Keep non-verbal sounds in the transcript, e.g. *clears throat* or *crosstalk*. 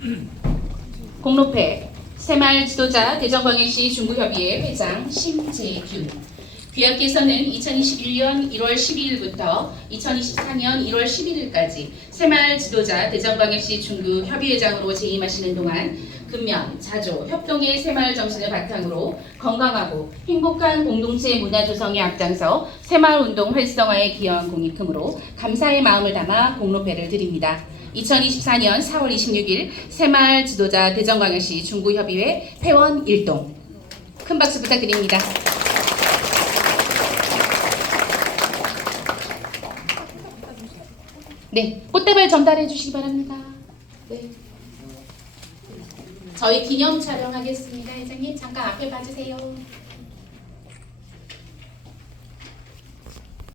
*clears throat* 공로패 새마을 지도자 대전광역시 중구협의회 회장 심재규 귀하께서는 2021년 1월 12일부터 2024년 1월 11일까지 새마을 지도자 대전광역시 중구협의회장으로 재임하시는 동안 근면, 자조, 협동의 새마을 정신을 바탕으로 건강하고 행복한 공동체 문화 조성에 앞장서 새마을 운동 활성화에 기여한 공익금으로 감사의 마음을 담아 공로패를 드립니다. 2024년 4월 26일 새마을 지도자 대전광역시 중구협의회 회원 1동 큰 박수 부탁드립니다. 네, 꽃다발 전달해 주시기 바랍니다. 네. 저희 기념 촬영하겠습니다. 회장님 잠깐 앞에 봐주세요.